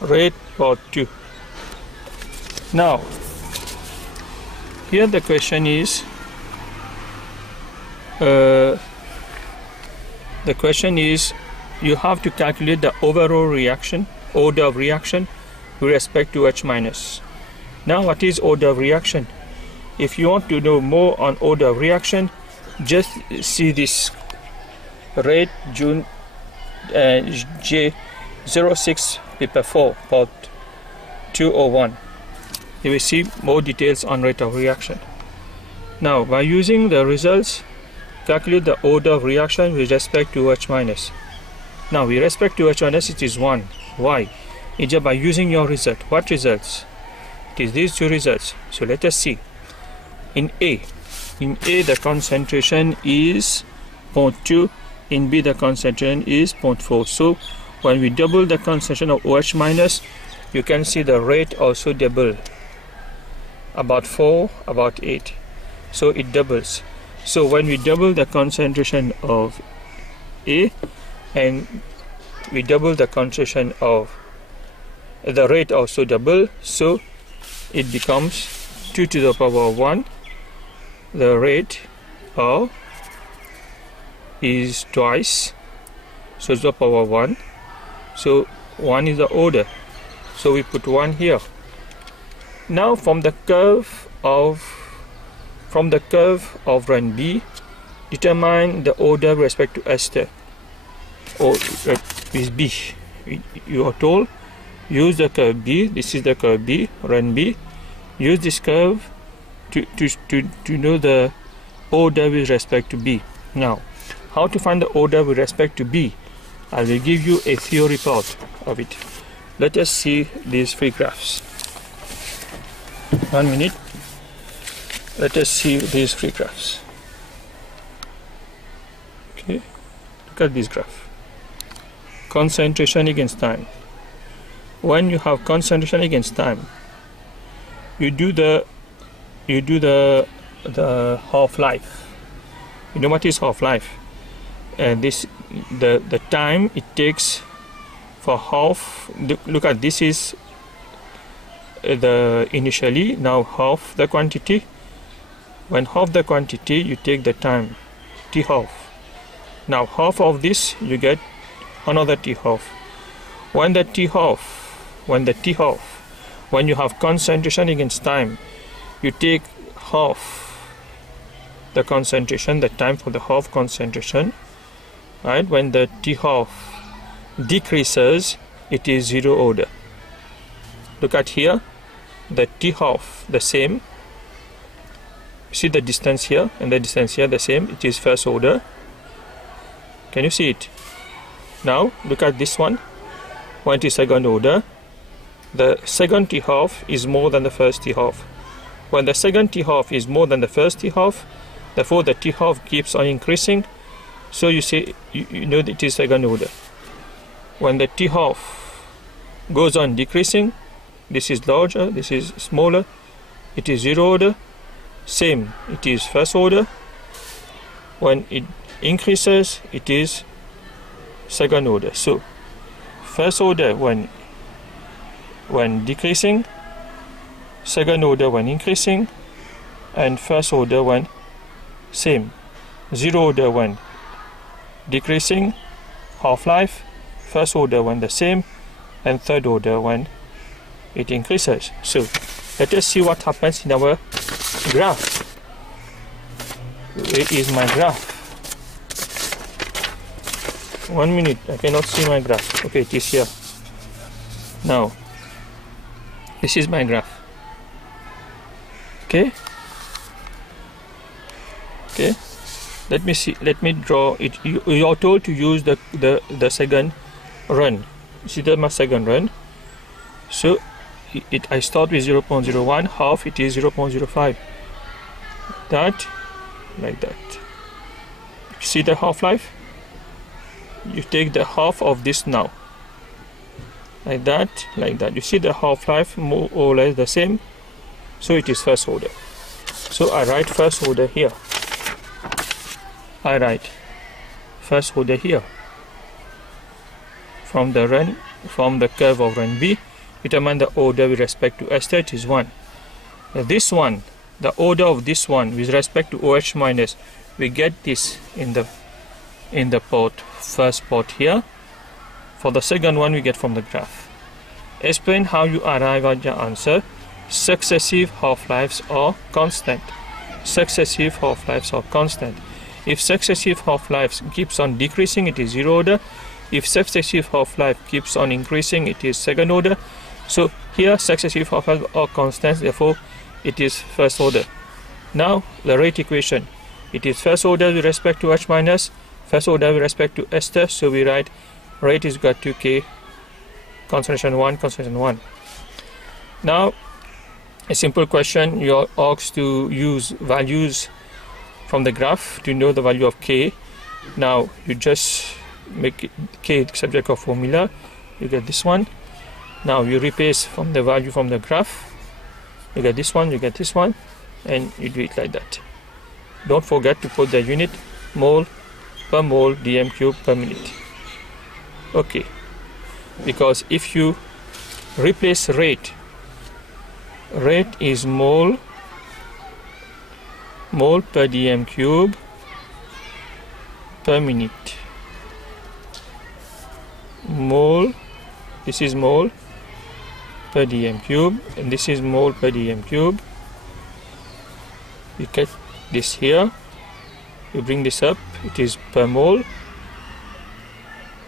rate part 2. Now here the question is you have to calculate the overall reaction, order of reaction with respect to H minus. Now what is order of reaction? If you want to know more on order of reaction, just see this rate J06P4 part 201. You will see more details on rate of reaction. Now by using the results, calculate the order of reaction with respect to H minus. Now with respect to H minus it is 1. Why? It's just by using your result. What results? It is these two results. So let us see. In A the concentration is 0.2, in B the concentration is 0.4. So when we double the concentration of OH minus, you can see the rate also double, about 4, about 8. So it doubles. So when we double the concentration of A and we double the concentration of the rate also double, so it becomes 2 to the power 1. The rate of is twice, so it's the power 1. So 1 is the order, so we put 1 here. Now from the curve of run B, determine the order with respect to ester, or is B. You are told use the curve B. This is the curve B, run B. Use this curve to know the order with respect to B. Now how to find the order with respect to B? I will give you a theory part of it. Let us see these three graphs. 1 minute. Let us see these three graphs. Okay, look at this graph. Concentration against time. When you have concentration against time, you do the half-life. You know what is half-life? And this the time it takes for half. Look at this is the initially, now half the quantity. When half the quantity, you take the time t half. Now half of this you get another t half. When you have concentration against time, you take half the concentration, the time for the half concentration, right? When the t half decreases, it is 0 order. Look at here, the t half the same. See the distance here and the distance here the same. It is first order. Can you see it? Now look at this one. When it is second order, the second t half is more than the first t half. When the second t half is more than the first t half, therefore the t half keeps on increasing. So you say you know that it is second order. When the t half goes on decreasing, this is larger, this is smaller, it is 0 order. Same, it is first order. When it increases, it is second order. So first order when decreasing, second order when increasing, and first order when same. 0 order when decreasing, half-life, first order when the same, and third order when it increases. So let us see what happens in our graph. Where is my graph? 1 minute, I cannot see my graph. Okay, it is here. Now this is my graph. Okay, let me see, let me draw it. You are told to use the second run. See that my second run. So I start with 0.01, half it is 0.05. That, like that. See the half-life? You take the half of this now. Like that, like that. You see the half-life more or less the same. So it is first order. So I write first order here. I write first order here. From the curve of run B, determine the order with respect to ester, it is 1. Now this one, the order of this one with respect to OH minus, we get this in the first part here. For the second one we get from the graph. Explain how you arrive at your answer. Successive half-lives are constant. Successive half-lives are constant. If successive half-lives keeps on decreasing, it is 0 order. If successive half-life keeps on increasing, it is second order. So here successive half-lives are constant, therefore it is first order. Now the rate equation, it is first order with respect to H minus, first order with respect to ester, so we write rate is equal to K concentration 1, concentration 1. Now a simple question, you are asked to use values from the graph to know the value of K. Now you just make it K subject of formula, you get this one. Now you replace from the value from the graph, you get this one, you get this one, and you do it like that. Don't forget to put the unit mole per mole dm cube per minute. Okay, because if you replace rate is mole per dm cube per minute. Mole, this is mole per dm cube, and this is mole per dm cube. You get this here, you bring this up, it is per mole.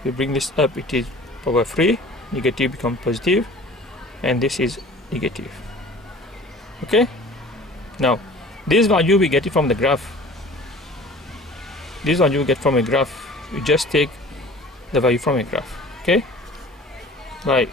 You bring this up, it is power free, negative become positive, and this is negative. Okay, now this value we get it from the graph. This value we get from a graph. You just take the value from a graph. Okay, right.